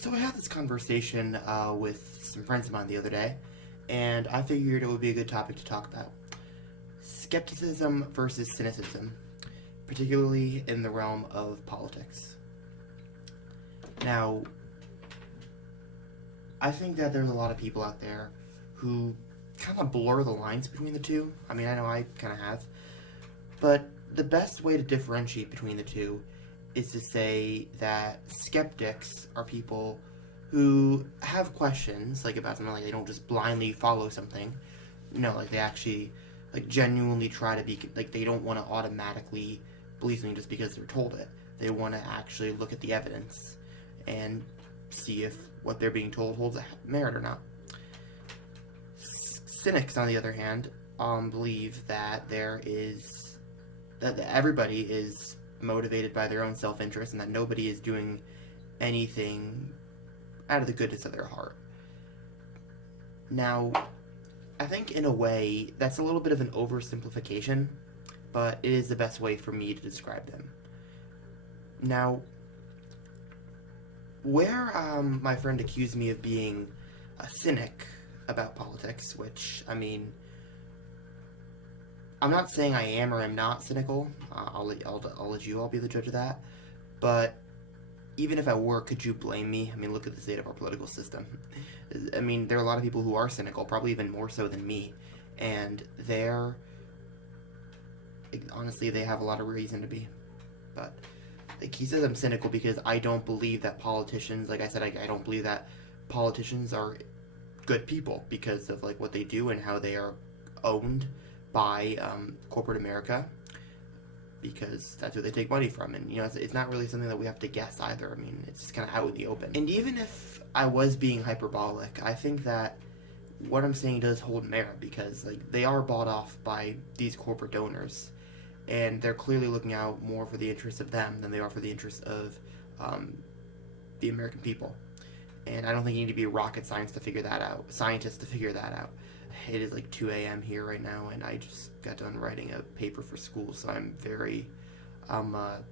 So I had this conversation with some friends of mine the other day, and I figured it would be a good topic to talk about. Skepticism versus cynicism, particularly in the realm of politics. Now, I think that there's a lot of people out there who kind of blur the lines between the two. I mean, I know I kind of have. But the best way to differentiate between the two is to say that skeptics are people who have questions, like about something, like they don't just blindly follow something. No, like they actually, like genuinely try to be, like they don't want to automatically believe something just because they're told it. They want to actually look at the evidence and see if what they're being told holds a merit or not. Cynics, on the other hand, believe that that everybody is motivated by their own self-interest and that nobody is doing anything out of the goodness of their heart. Now, I think in a way that's a little bit of an oversimplification, but it is the best way for me to describe them. Now, where my friend accused me of being a cynic about politics, which, I mean, I'm not saying I am or am not cynical. I'll let you all be the judge of that. But even if I were, could you blame me? I mean, look at the state of our political system. I mean, there are a lot of people who are cynical, probably even more so than me. And honestly, they have a lot of reason to be. But like, he says I'm cynical because I don't believe that politicians, like I said, I don't believe that politicians are good people because of like what they do and how they are owned by corporate America, because that's who they take money from. And you know, it's not really something that we have to guess either. I mean, it's just kind of out in the open. And even if I was being hyperbolic, I think that what I'm saying does hold merit, because like they are bought off by these corporate donors, and they're clearly looking out more for the interests of them than they are for the interests of the American people. And I don't think you need to be a rocket scientist to figure that out. It is like 2 a.m. here right now, and I just got done writing a paper for school, so I'm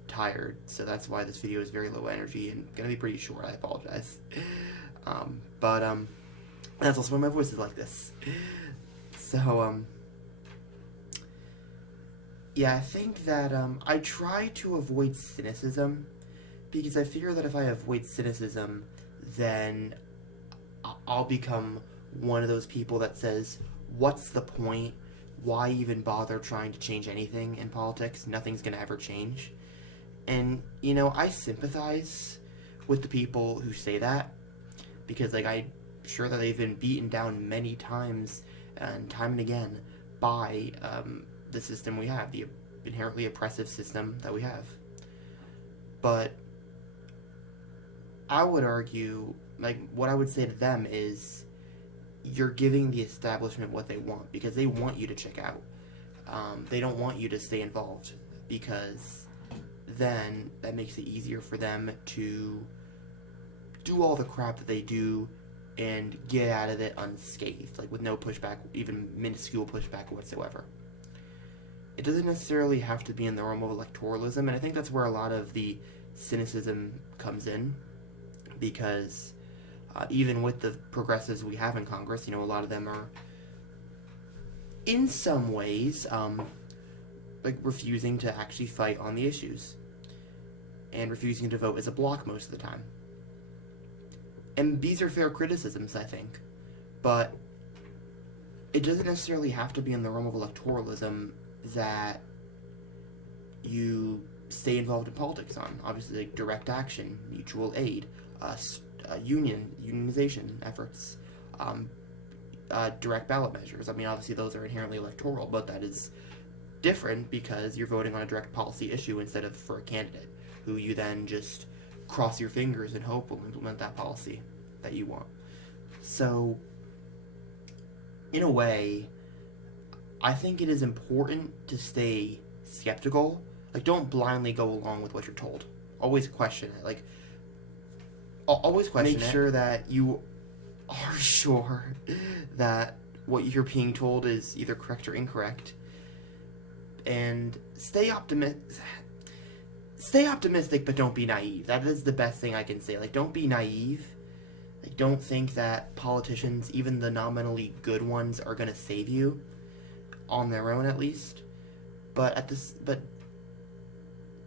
tired. So that's why this video is very low energy and gonna be pretty short. I apologize. But that's also why my voice is like this. So yeah, I think that I try to avoid cynicism, because I figure that if I avoid cynicism, then I'll become one of those people that says, what's the point? Why even bother trying to change anything in politics? Nothing's gonna ever change. And, you know, I sympathize with the people who say that, because, like, I'm sure that they've been beaten down many times and again by the system we have, the inherently oppressive system that we have. But I would argue, like, what I would say to them is, you're giving the establishment what they want, because they want you to check out. They don't want you to stay involved, because then that makes it easier for them to do all the crap that they do and get out of it unscathed, like with no pushback, even minuscule pushback whatsoever. It doesn't necessarily have to be in the realm of electoralism, and I think that's where a lot of the cynicism comes in, because even with the progressives we have in Congress, you know, a lot of them are, in some ways, like refusing to actually fight on the issues, and refusing to vote as a bloc most of the time. And these are fair criticisms, I think, but it doesn't necessarily have to be in the realm of electoralism that you stay involved in politics on. Obviously, like direct action, mutual aid, unionization efforts, direct ballot measures. I mean, obviously those are inherently electoral, but that is different because you're voting on a direct policy issue instead of for a candidate who you then just cross your fingers and hope will implement that policy that you want. So, in a way, I think it is important to stay skeptical. Like, don't blindly go along with what you're told. Always question it. Like, always question it. Make sure that you are sure that what you're being told is either correct or incorrect. And stay optimistic, but don't be naive. That is the best thing I can say. Like, don't be naive, I don't think that politicians, even the nominally good ones, are going to save you on their own, at least. But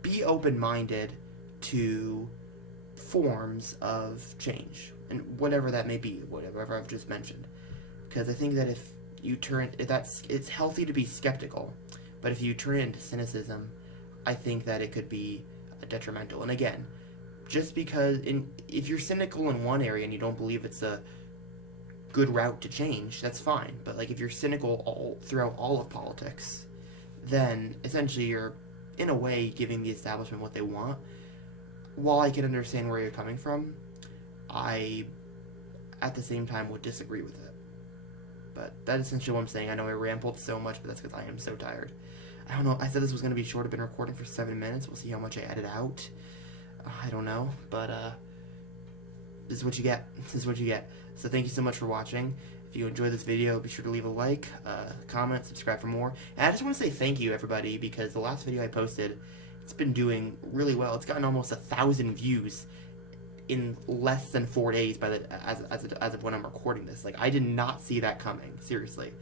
be open-minded to forms of change, and whatever that may be, whatever I've just mentioned. Because I think that it's healthy to be skeptical, but if you turn it into cynicism, I think that it could be detrimental. And again, just because if you're cynical in one area and you don't believe it's a good route to change, that's fine. But like if you're cynical throughout all of politics, then essentially you're in a way giving the establishment what they want. While I can understand where you're coming from, I at the same time would disagree with it. But that's essentially what I'm saying. I know I rambled so much, but that's because I am so tired. I don't know. I said this was going to be short. I've been recording for 7 minutes. We'll see how much I edit out. I don't know, but this is what you get. This is what you get. So thank you so much for watching. If you enjoyed this video, be sure to leave a like, comment, subscribe for more. And I just want to say thank you, everybody, because the last video I posted, it's been doing really well. It's gotten almost 1,000 views in less than 4 days as of when I'm recording this. Like, I did not see that coming. Seriously.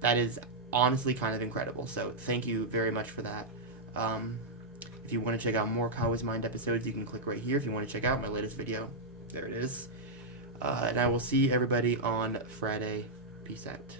That is honestly kind of incredible. So thank you very much for that. If you want to check out more Kawa's Mind episodes, you can click right here. If you want to check out my latest video, there it is. And I will see everybody on Friday. Peace out.